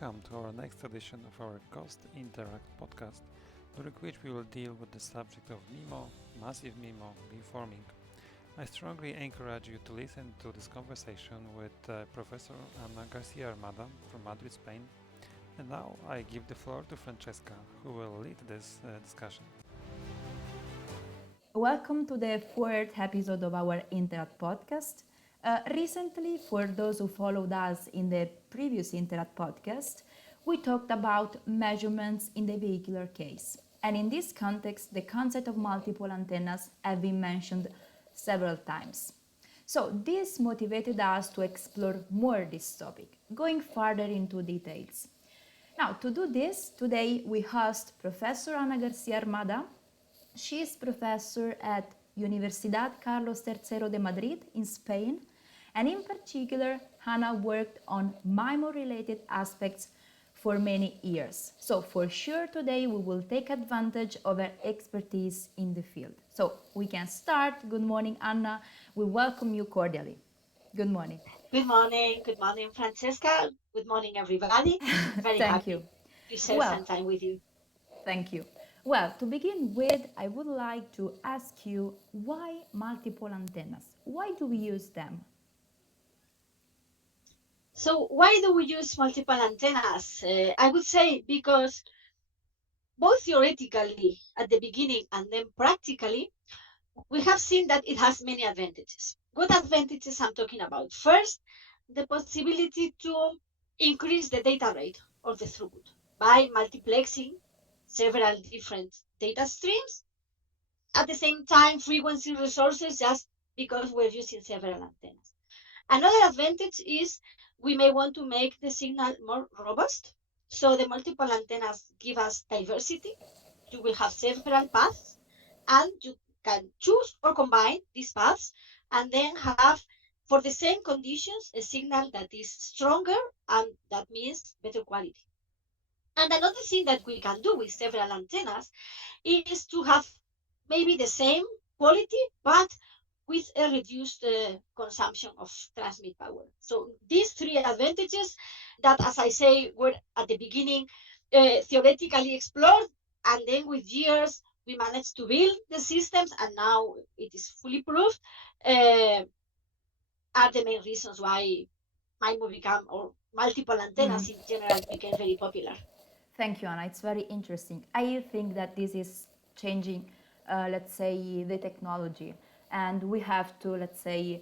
welcome to our next edition of our Cost Interact podcast, during which we will deal with the subject of MIMO, massive MIMO, beamforming. I strongly encourage you to listen to this conversation with Professor Ana Garcia Armada from Madrid, Spain. And now I give the floor to Francesca, who will lead this discussion. Welcome to the fourth episode of our Interact podcast. Recently, for those who followed us in the previous Interact podcast, we talked about measurements in the vehicular case. And in this context, the concept of multiple antennas have been mentioned several times. So this motivated us to explore more this topic, going further into details. Now, to do this, today we host Professor Ana Garcia Armada. She is professor at Universidad Carlos III de Madrid in Spain, and in particular, Hannah worked on MIMO-related aspects for many years. So for sure today we will take advantage of her expertise in the field. So we can start. Good morning, Anna. We welcome you cordially. Good morning. Good morning, Francesca. Good morning, everybody. Very Thank you. happy to share Well, some time with you. thank you. Well, to begin with, I would like to ask you why multiple antennas? Why do we use them? So why do we use multiple antennas? I would say because both theoretically at the beginning and then practically, we have seen that it has many advantages. What advantages I'm talking about? First, the possibility to increase the data rate or the throughput by multiplexing several different data streams. At the same time, frequency resources just because we're using several antennas. Another advantage is we may want to make the signal more robust. So the multiple antennas give us diversity. You will have several paths and you can choose or combine these paths and then have, for the same conditions, a signal that is stronger and that means better quality. And another thing that we can do with several antennas is to have maybe the same quality, but with a reduced consumption of transmit power. So these three advantages that, as I say, were at the beginning theoretically explored, and then with years we managed to build the systems, and now it is fully proved, are the main reasons why MIMO became, or multiple antennas in general, became very popular. Thank you, Anna. It's very interesting. I think that this is changing, let's say, the technology. And we have to, let's say,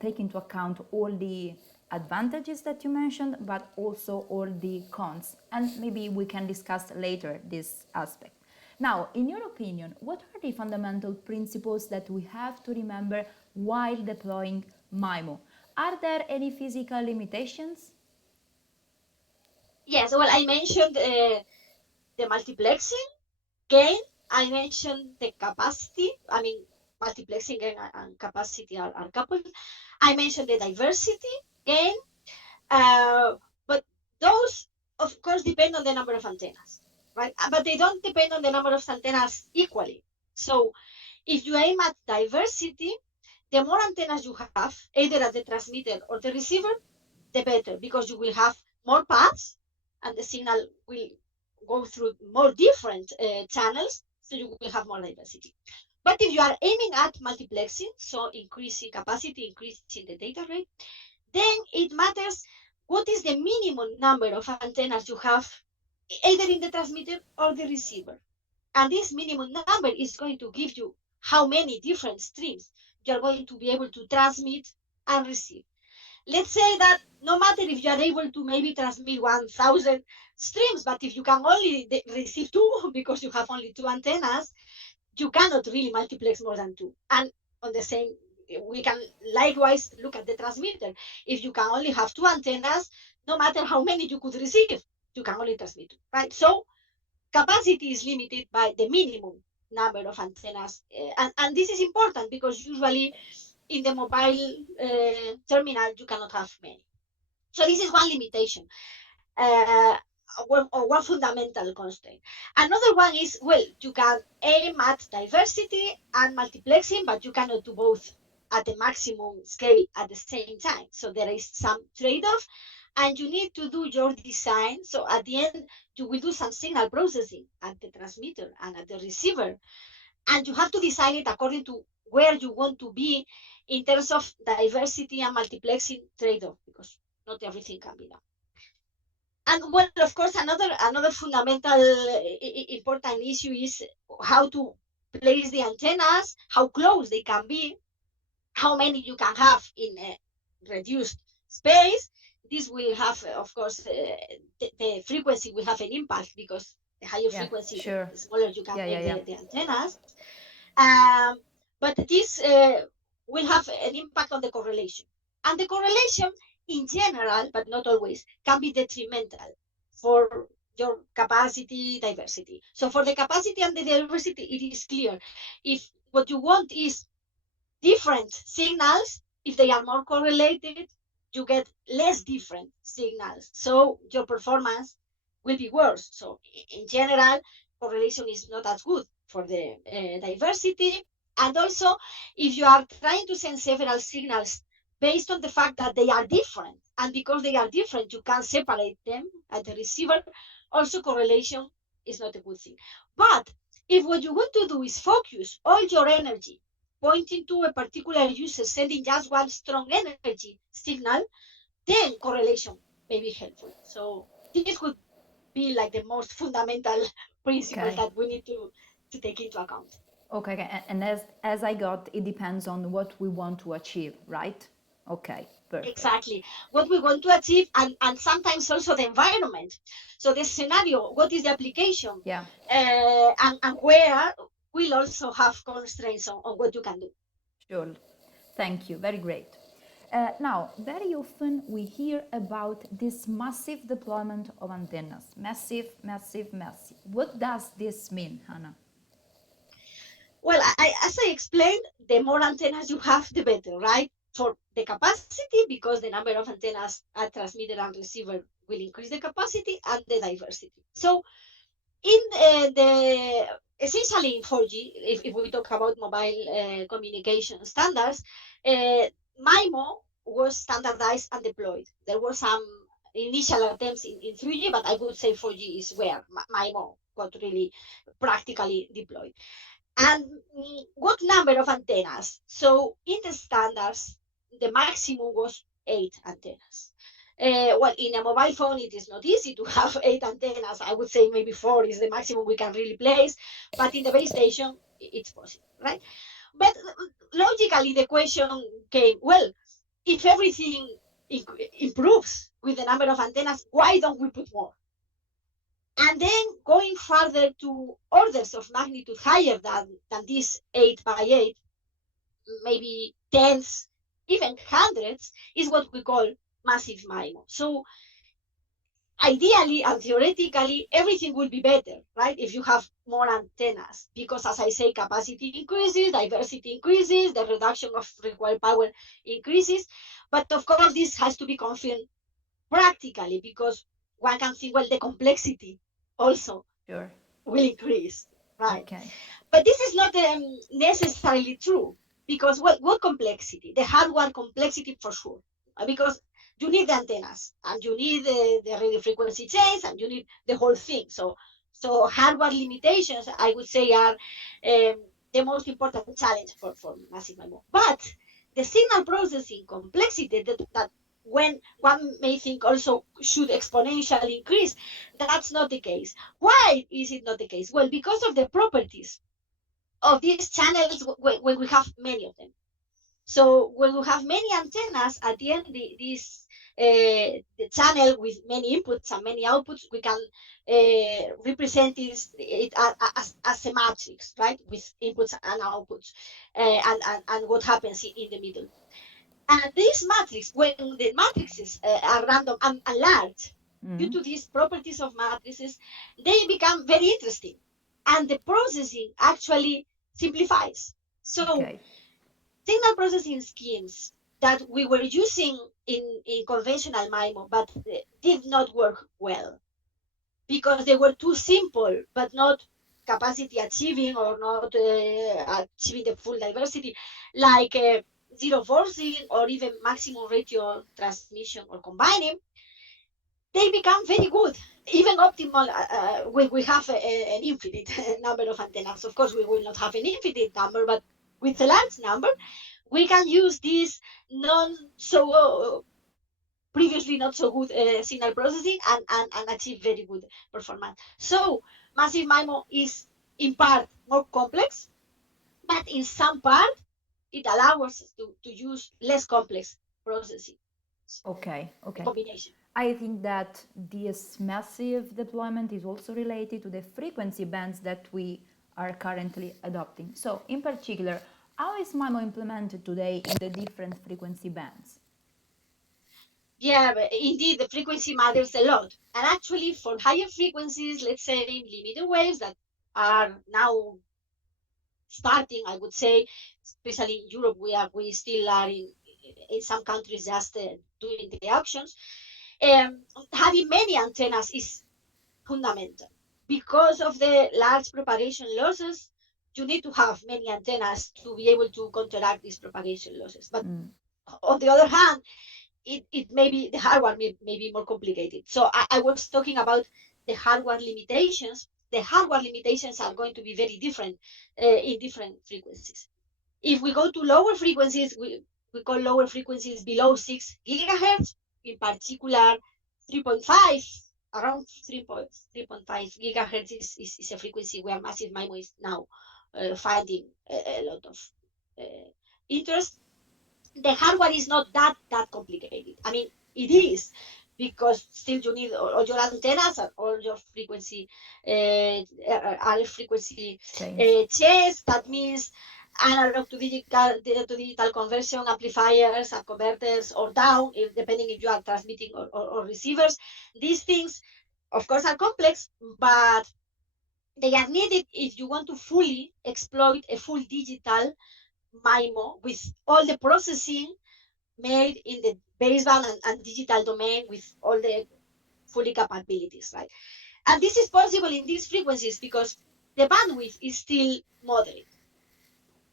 take into account all the advantages that you mentioned, but also all the cons. And maybe we can discuss later this aspect. Now, in your opinion, what are the fundamental principles that we have to remember while deploying MIMO? Are there any physical limitations? Yes, well, I mentioned the multiplexing gain. I mentioned the capacity. I mean, multiplexing gain and capacity are coupled. I mentioned the diversity gain. But those, of course, depend on the number of antennas, right? But they don't depend on the number of antennas equally. So if you aim at diversity, the more antennas you have, either at the transmitter or the receiver, the better, because you will have more paths and the signal will go through more different channels, so you will have more diversity. But if you are aiming at multiplexing, so increasing capacity, increasing the data rate, then it matters what is the minimum number of antennas you have, either in the transmitter or the receiver. And this minimum number is going to give you how many different streams you're going to be able to transmit and receive. Let's say that no matter if you are able to maybe transmit 1,000 streams, but if you can only receive two because you have only two antennas, you cannot really multiplex more than two. And on the same, we can likewise look at the transmitter. If you can only have two antennas, no matter how many you could receive, you can only transmit two, right? So capacity is limited by the minimum number of antennas. And this is important because usually in the mobile terminal, you cannot have many. So this is one limitation, or one fundamental constraint. Another one is, well, you can aim at diversity and multiplexing, but you cannot do both at the maximum scale at the same time. So there is some trade-off. and you need to do your design. So at the end, you will do some signal processing at the transmitter and at the receiver, and you have to design it according to where you want to be in terms of diversity and multiplexing trade-off, because not everything can be done. And well, of course, another fundamental important issue is how to place the antennas, how close they can be, how many you can have in a reduced space. This will have, of course, the frequency will have an impact, because the higher Yeah, frequency, sure. the smaller you can Yeah, yeah, make yeah. the antennas. But this will have an impact on the correlation. And the correlation, in general, but not always, can be detrimental for your capacity diversity. So for the capacity and the diversity, it is clear. If what you want is different signals, if they are more correlated, you get less different signals. So your performance will be worse. So in general, correlation is not as good for the diversity. And also, if you are trying to send several signals based on the fact that they are different, and because they are different, you can separate them at the receiver, also correlation is not a good thing. But if what you want to do is focus all your energy pointing to a particular user sending just one strong energy signal, then correlation may be helpful. So this would be like the most fundamental principle Okay. that we need to take into account. Okay, okay. And as I got, it depends on what we want to achieve, right? Okay, perfect. Exactly. What we want to achieve, and sometimes also the environment. So the scenario, what is the application, Yeah, and where will also have constraints on what you can do. sure. Thank you. Very great. Now, very often we hear about this massive deployment of antennas. Massive, massive, massive. What does this mean, Hannah? Well, as I explained, the more antennas you have, the better, right? For the capacity, because the number of antennas at transmitter and receiver will increase the capacity and the diversity. So in the essentially in 4G, if we talk about mobile communication standards, MIMO was standardized and deployed. There were some initial attempts in 3G, but I would say 4G is where MIMO got really practically deployed. And what number of antennas? So in the standards, the maximum was 8 antennas. Well, in a mobile phone, it is not easy to have 8 antennas. I would say maybe 4 is the maximum we can really place, but in the base station, it's possible, right? But logically, the question came, well, if everything improves with the number of antennas, why don't we put more? And then going further to orders of magnitude higher than this 8 by 8, maybe tens, even hundreds, is what we call massive MIMO. So ideally and theoretically, everything will be better, right? If you have more antennas, because as I say, capacity increases, diversity increases, the reduction of required power increases. But of course, this has to be confirmed practically, because one can think, well, the complexity also Sure. will increase, right? Okay. But this is not necessarily true, because what complexity? The hardware complexity for sure, because you need the antennas and you need the radio frequency chains and you need the whole thing. So hardware limitations, I would say, are the most important challenge for massive MIMO. But the signal processing complexity that when one may think also should exponentially increase, that's not the case. Why is it not the case? Well, because of the properties of these channels when we have many of them. So when we have many antennas, at the end, this the channel with many inputs and many outputs, we can represent it as a matrix, right, with inputs and outputs, and what happens in the middle. And this matrix, when the matrices are random and large, due Mm-hmm. to these properties of matrices, they become very interesting. And the processing actually simplifies. So Okay. signal processing schemes that we were using in conventional MIMO, but did not work well because they were too simple, but not capacity achieving or not achieving the full diversity, like zero forcing or even maximum ratio transmission or combining. they become very good, even optimal when we have an infinite number of antennas. Of course, we will not have an infinite number, but with a large number, we can use this non so previously not so good signal processing and achieve very good performance. So massive MIMO is in part more complex, but in some part it allows us to use less complex processing. Okay, The okay. combination. I think that this massive deployment is also related to the frequency bands that we are currently adopting. So, in particular, how is MIMO implemented today in the different frequency bands? Yeah, but indeed, the frequency matters a lot. And actually, for higher frequencies, let's say millimeter waves that are now starting, I would say, especially in Europe, we still are in some countries just doing the auctions. Having many antennas is fundamental because of the large propagation losses. You need to have many antennas to be able to counteract these propagation losses. But on the other hand, it may be the hardware may be more complicated. So I was talking about the hardware limitations. The hardware limitations are going to be very different in different frequencies. If we go to lower frequencies, we call lower frequencies below 6 gigahertz, in particular 3.5, around 3.5 gigahertz is a frequency where massive MIMO is now finding a lot of uh, interest. The hardware is not that complicated. I mean, it is because still you need all your antennas and all your frequency frequency Chains. chains. That means analog to digital conversion amplifiers and converters or down, depending if you are transmitting or receivers. These things, of course, are complex, but they are needed if you want to fully exploit a full digital MIMO with all the processing made in the baseband and digital domain with all the fully capabilities, right? And this is possible in these frequencies because the bandwidth is still moderate.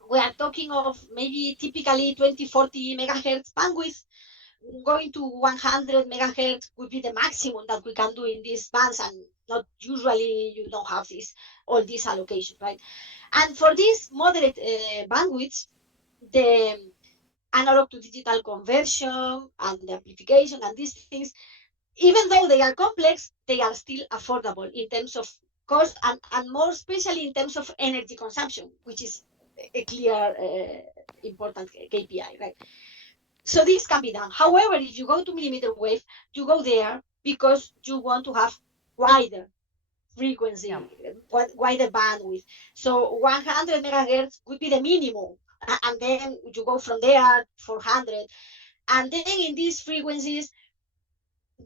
We are talking of maybe typically 20, 40 megahertz bandwidth. Going to 100 megahertz would be the maximum that we can do in these bands, and not usually you don't have this all this allocation, right? And for these moderate bandwidths, the analog to digital conversion and the amplification and these things, even though they are complex, they are still affordable in terms of cost and more especially in terms of energy consumption, which is a clear important KPI, right? So this can be done. However, if you go to millimeter wave, you go there because you want to have wider Yeah. frequency, wider bandwidth. So 100 megahertz would be the minimum. And then you go from there 400. And then in these frequencies,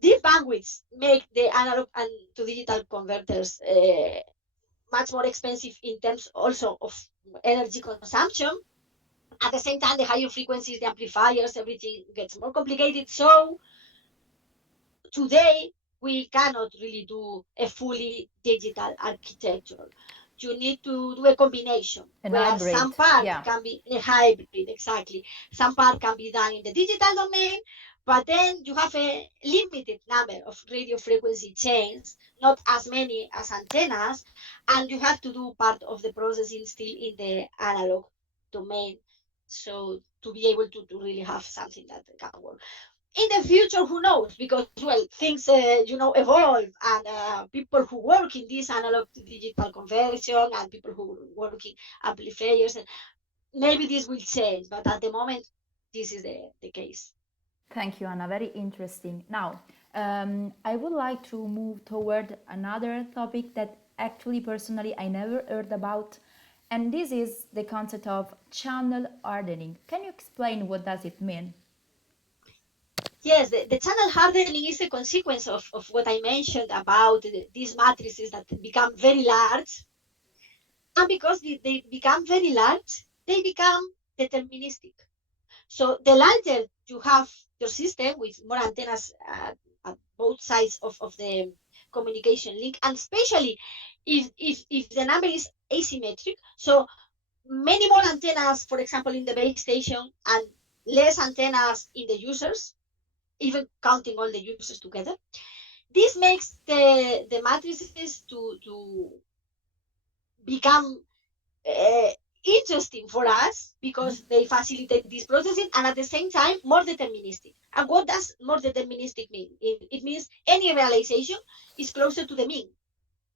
these bandwidths make the analog and to digital converters much more expensive in terms also of energy consumption. At the same time, the higher frequencies, the amplifiers, everything gets more complicated. So today we cannot really do a fully digital architecture. You need to do a combination An where hybrid. some part Yeah. can be a hybrid, exactly. Some part can be done in the digital domain, but then you have a limited number of radio frequency chains, not as many as antennas, and you have to do part of the processing still in the analog domain. So to be able to really have something that can work in the future, who knows? Because well, things evolve, and people who work in this analog to digital conversion and people who work in amplifiers, and maybe this will change. But at the moment, this is the case. Thank you, Anna. Very interesting. Now, I would like to move toward another topic that actually, personally, I never heard about, and this is the concept of channel hardening. Can you explain what does it mean? Yes, the channel hardening is a consequence of what I mentioned about these matrices that become very large, and because they become very large, they become deterministic. So the larger you have your system with more antennas at both sides of the communication link, and especially if the number is asymmetric, so many more antennas, for example, in the base station and less antennas in the users, even counting all the users together, This makes the matrices to become uh, interesting for us because they facilitate this processing and at the same time more deterministic. And what does more deterministic mean? It means any realization is closer to the mean.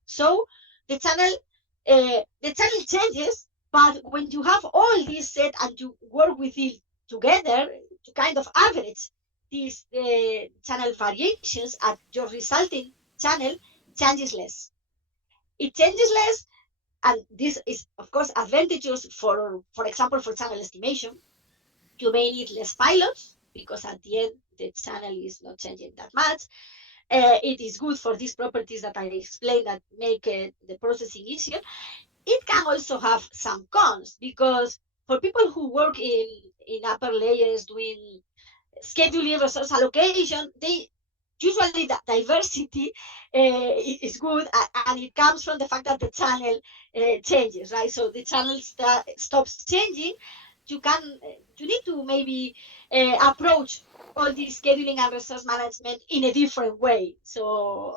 So the channel changes, but when you have all this set and you work with it together to kind of average these channel variations at your resulting channel changes less. It changes less, and this is of course advantageous for example, for channel estimation. You may need less pilots because at the end the channel is not changing that much. It is good for these properties that I explained that make the processing easier. It can also have some cons because for people who work in upper layers doing scheduling, resource allocation, they usually that diversity is good, and it comes from the fact that the channel changes, right? So the channel stops changing. You can you need to maybe approach all the scheduling and resource management in a different way. So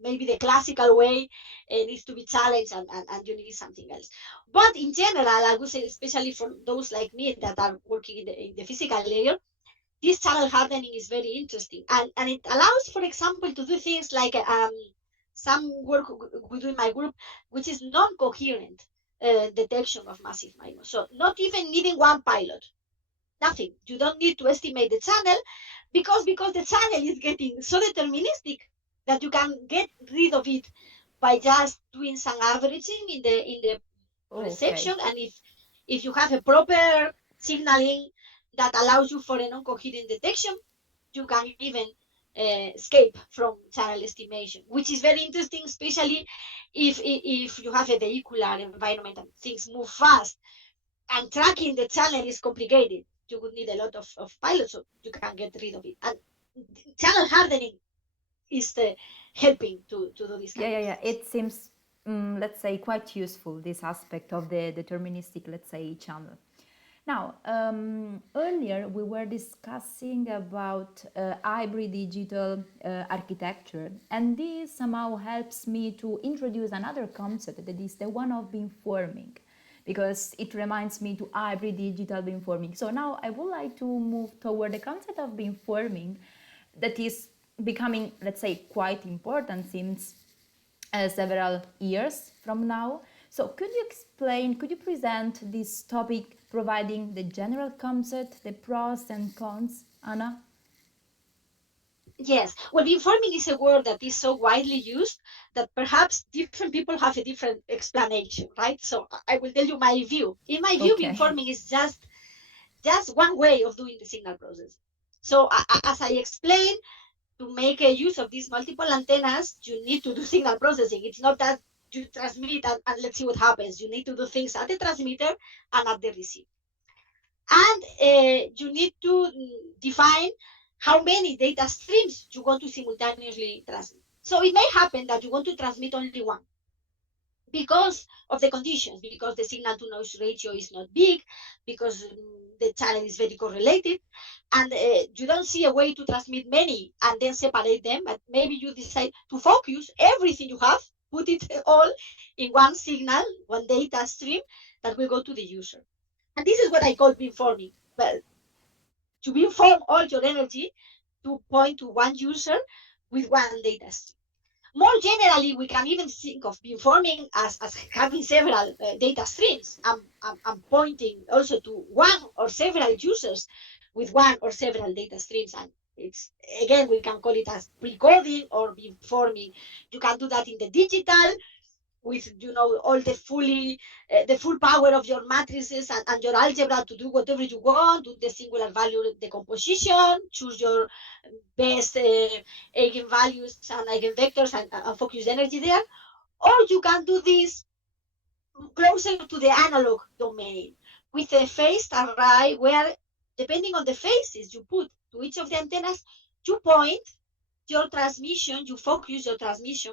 maybe the classical way needs to be challenged, and you need something else. But in general, I would say, especially for those like me that are working in the physical layer, this channel hardening is very interesting, and it allows, for example, to do things like some work we do in my group, which is non-coherent detection of massive MIMO. So not even needing one pilot, nothing. You don't need to estimate the channel because the channel is getting so deterministic that you can get rid of it by just doing some averaging in the Okay. reception. And if you have a proper signaling that allows you for a non-coherent detection, you can even escape from channel estimation, which is very interesting, especially if you have a vehicular environment and things move fast and tracking the channel is complicated. You would need a lot of pilots so you can get rid of it. And channel hardening is helping to do these Yeah, kind yeah, of yeah. things. It seems, let's say, quite useful, this aspect of the deterministic, let's say, channel. Now, earlier we were discussing about hybrid digital architecture, and this somehow helps me to introduce another concept that is the one of beamforming, because it reminds me to hybrid digital beamforming. So now I would like to move toward the concept of beamforming that is becoming, let's say, quite important since several years from now. So could you present this topic, providing the general concept, the pros and cons, Anna? Yes, well, beamforming is a word that is so widely used that perhaps different people have a different explanation, right? So I will tell you my view. In my view, Okay. beamforming is just one way of doing the signal processing. So as I explained, to make a use of these multiple antennas, you need to do signal processing. It's not that you transmit and let's see what happens. You need to do things at the transmitter and at the receiver. And you need to define how many data streams you want to simultaneously transmit. So it may happen that you want to transmit only one because of the conditions, because the signal to noise ratio is not big, because the channel is very correlated, and you don't see a way to transmit many and then separate them. But maybe you decide to focus everything you have, put it all in one signal, one data stream that will go to the user. And this is what I call beamforming. Well, to beamform all your energy to point to one user with one data stream. More generally, we can even think of beamforming as having several data streams. I'm pointing also to one or several users with one or several data streams. And it's, again, we can call it as pre-coding or beamforming. You can do that in the digital with all the full power of your matrices and your algebra to do whatever you want, do the singular value decomposition, choose your best eigenvalues and eigenvectors, and focus energy there. Or you can do this closer to the analog domain with a phased array where, depending on the phases you put to each of the antennas, you point your transmission, you focus your transmission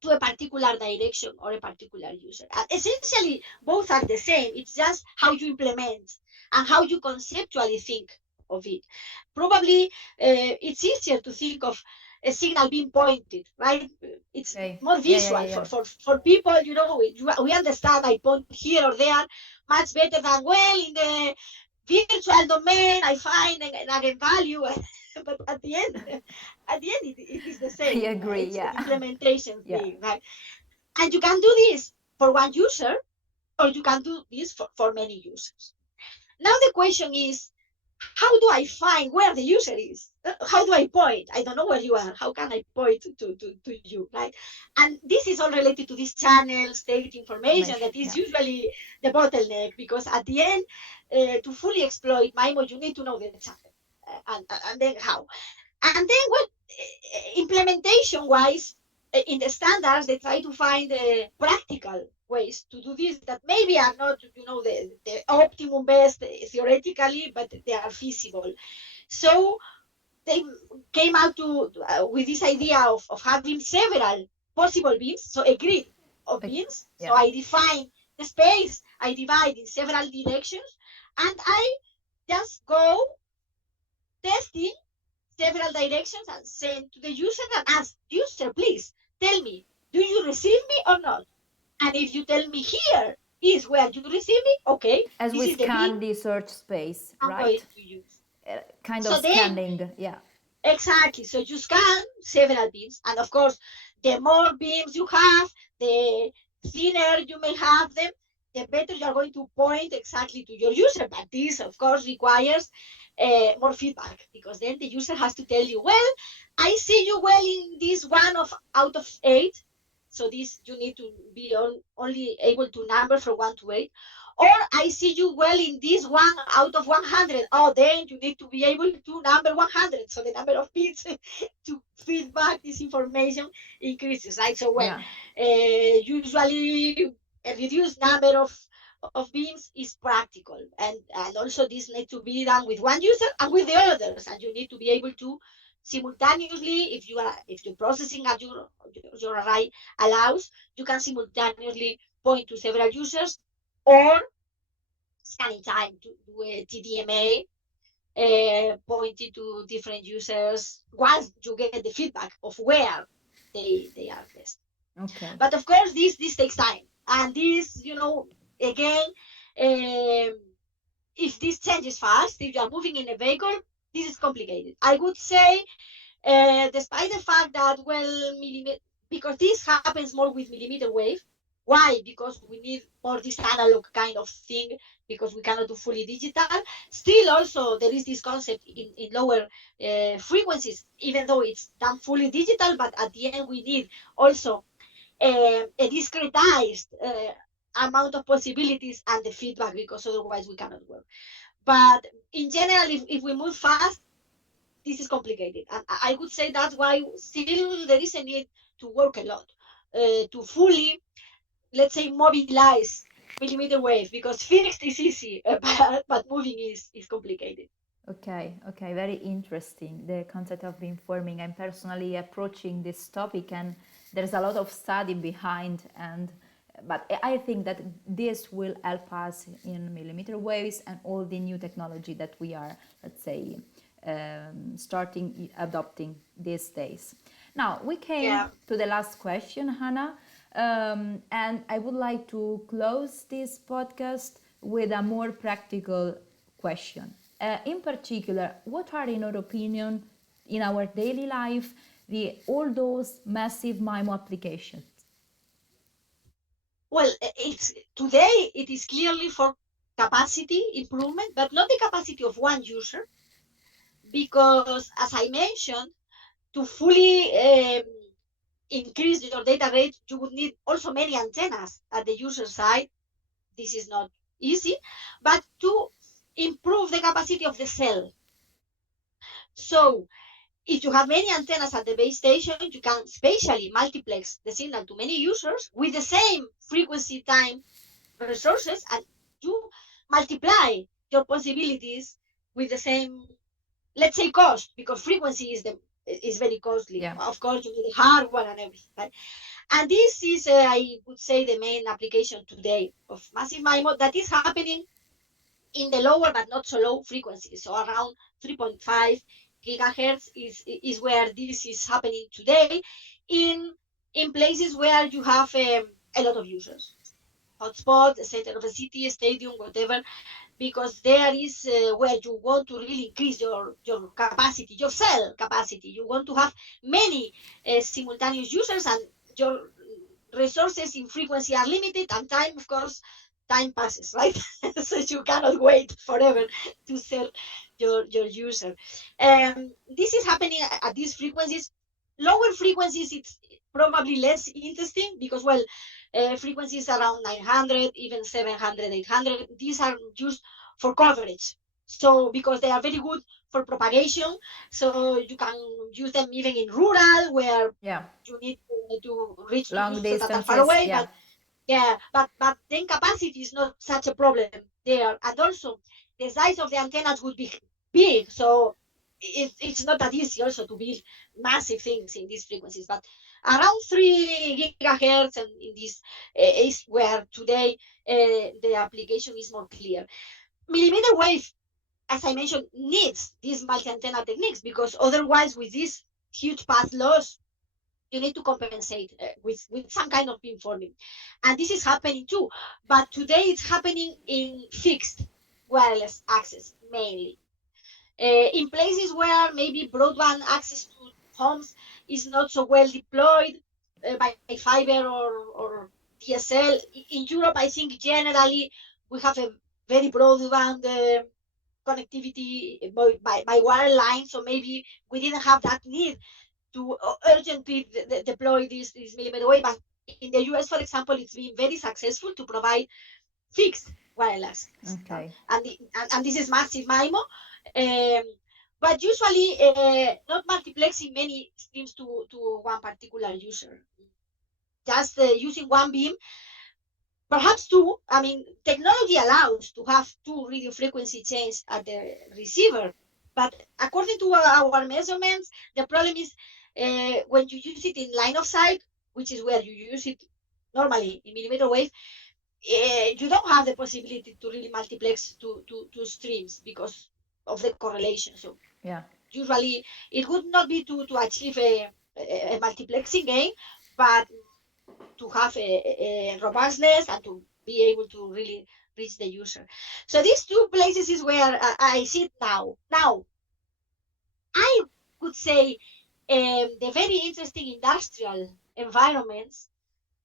to a particular direction or a particular user. Essentially, both are the same. It's just how you implement and how you conceptually think of it. Probably it's easier to think of a signal being pointed, right? It's Okay. more Yeah, yeah, visual yeah, for people, we understand I point here or there much better than, well, in the virtual domain I find an eigenvalue, but at the end it is the yeah. I same. agree. It's an Yeah, implementation yeah. thing, right? And you can do this for one user, or you can do this for many users. Now the question is, how do I find where the user is? How do I point? I don't know where you are. How can I point to you, right? And this is all related to this channel state information Information. that is Yeah. usually the bottleneck, because at the end, to fully exploit MIMO, you need to know the channel. And then how? And then, well, implementation wise, in the standards, they try to find practical ways to do this that maybe are not, the optimum best theoretically, but they are feasible. So they came out with this idea of having several possible beams, so a grid of Okay. beams. So Yeah. I define the space, I divide in several directions, and I just go testing several directions and send to the user and ask, user, please tell me, do you receive me or not? And if you tell me here is where you receive me, okay, As this we is the beam scan the search space, I'm going right? to use. Kind of So then, scanning. Yeah. exactly, so you scan several beams, and of course, the more beams you have, the thinner you may have them, the better you are going to point exactly to your user. But this, of course, requires more feedback, because then the user has to tell you, well, I see you well in this one of out of 8. So this you need to be only able to number from 1 to 8. Or I see you well in this one out of 100. Oh, then you need to be able to number 100. So the number of bits to feed back this information increases, right? So, well, Yeah. usually a reduced number of beams is practical, and also this needs to be done with one user and with the others, and you need to be able to simultaneously, if the processing at your array allows, you can simultaneously point to several users, or scanning time to do a TDMA, pointing to different users once you get the feedback of where they are best. Okay. But of course, this takes time, and this, again, um, if this changes fast, if you are moving in a vehicle, this is complicated. I would say, despite the fact that, well, because this happens more with millimeter wave. Why? Because we need more this analog kind of thing, because we cannot do fully digital. Still, also, there is this concept in lower frequencies, even though it's done fully digital, but at the end, we need also a discretized amount of possibilities and the feedback, because otherwise we cannot work. But in general, if we move fast, this is complicated. And I would say that's why still there is a need to work a lot to fully, let's say, mobilize millimeter wave, because fixed is easy, but moving is complicated. Okay, okay, very interesting. The concept of beamforming. I'm personally approaching this topic, and there's a lot of study behind. And but I think that this will help us in millimeter waves and all the new technology that we are, let's say, starting adopting these days. Now we came Yeah. to the last question, Hannah, and I would like to close this podcast with a more practical question. In particular, what are, in your opinion, in our daily life, all those massive MIMO applications? Well, it's today it is clearly for capacity improvement, but not the capacity of one user, because as I mentioned, to fully increase your data rate, you would need also many antennas at the user side. This is not easy, but to improve the capacity of the cell. So if you have many antennas at the base station, you can spatially multiplex the signal to many users with the same frequency time resources, and you multiply your possibilities with the same, let's say, cost, because frequency is very costly. Yeah. Of course, you need hardware and everything, right? And this is, I would say, the main application today of massive MIMO that is happening in the lower but not so low frequencies, so around 3.5 gigahertz is where this is happening today in places where you have a lot of users, hotspot, the center of a city, stadium, whatever, because there is where you want to really increase your capacity, your cell capacity. You want to have many simultaneous users, and your resources in frequency are limited, and time, of course, time passes, right? So you cannot wait forever to sell your user. This is happening at these frequencies. Lower frequencies, it's probably less interesting because, well, frequencies around 900, even 700, 800, these are used for coverage. So because they are very good for propagation, so you can use them even in rural where Yeah. you need to reach to Long users that are far distances. away. Yeah. But yeah, but then capacity is not such a problem there, and also the size of the antennas would be big, so it's not that easy also to build massive things in these frequencies. But around 3 gigahertz and in this is where today the application is more clear. Millimeter wave, as I mentioned, needs these multi-antenna techniques because otherwise, with this huge path loss, you need to compensate with some kind of beamforming. And this is happening too. But today it's happening in fixed wireless access mainly. In places where maybe broadband access to homes is not so well deployed by fiber or DSL. In Europe, I think generally we have a very broadband connectivity by wireline, so maybe we didn't have that need to urgently deploy this millimeter wave. But in the US, for example, it's been very successful to provide fixed wireless access. Okay. And this is massive MIMO. Um, but usually not multiplexing many streams to one particular user. Just using one beam, perhaps two. I mean, technology allows to have two radio frequency chains at the receiver. But according to our measurements, the problem is when you use it in line of sight, which is where you use it normally in millimeter wave, you don't have the possibility to really multiplex to streams because of the correlation. So Yeah. usually it would not be to achieve a multiplexing gain, but to have a robustness and to be able to really reach the user. So these two places is where I sit now. Now, I would say the very interesting industrial environments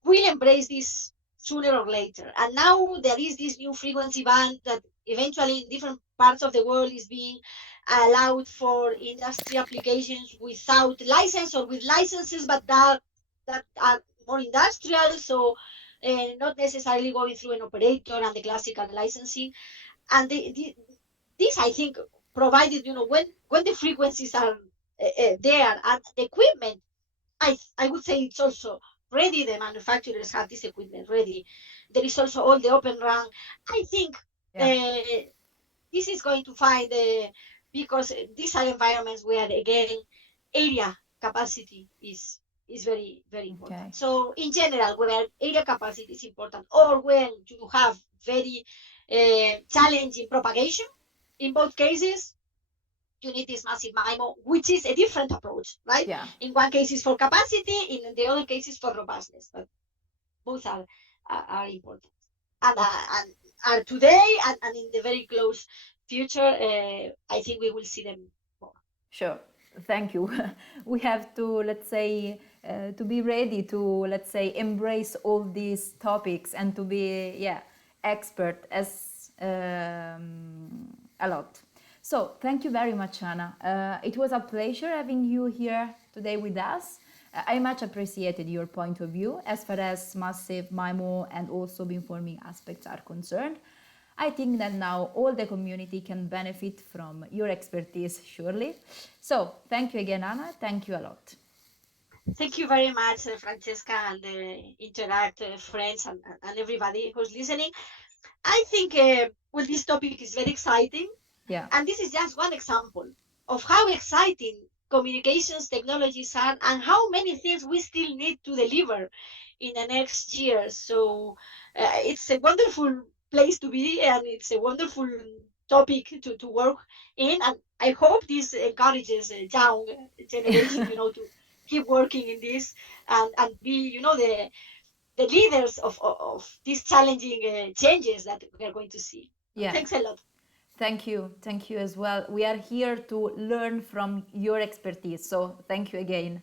will embrace this sooner or later. And now there is this new frequency band that eventually in different parts of the world is being allowed for industry applications without license or with licenses, but that are more industrial. So not necessarily going through an operator and the classical licensing. And this, I think, provided when the frequencies are there and the equipment, I would say it's also ready. The manufacturers have this equipment ready. There is also all the open run. I think Yeah. uh, this is going to find because these are environments where again area capacity is very Okay. important. So in general, where area capacity is important, or when you have very challenging propagation, in both cases you need this massive MIMO, which is a different approach, right? Yeah. In one case is for capacity, in the other case is for robustness, but both are important. And are today and in the very close future, I think we will see them more. Sure. Thank you. We have to, let's say, to be ready to, let's say, embrace all these topics and to be, yeah, expert as a lot. So, thank you very much, Anna. It was a pleasure having you here today with us. I much appreciated your point of view as far as massive MIMO and also beamforming aspects are concerned. I think that now all the community can benefit from your expertise, surely. So, thank you again, Anna. Thank you a lot. Thank you very much, Francesca, and the Interact friends and everybody who's listening. I think well, this topic is very exciting. Yeah, And this is just one example of how exciting communications technologies are and how many things we still need to deliver in the next years. So it's a wonderful place to be, and it's a wonderful topic to work in, and I hope this encourages young generation, to keep working in this, and be, the leaders of these challenging changes that we are going to see. Yeah. Thanks a lot. Thank you. Thank you as well. We are here to learn from your expertise. So thank you again.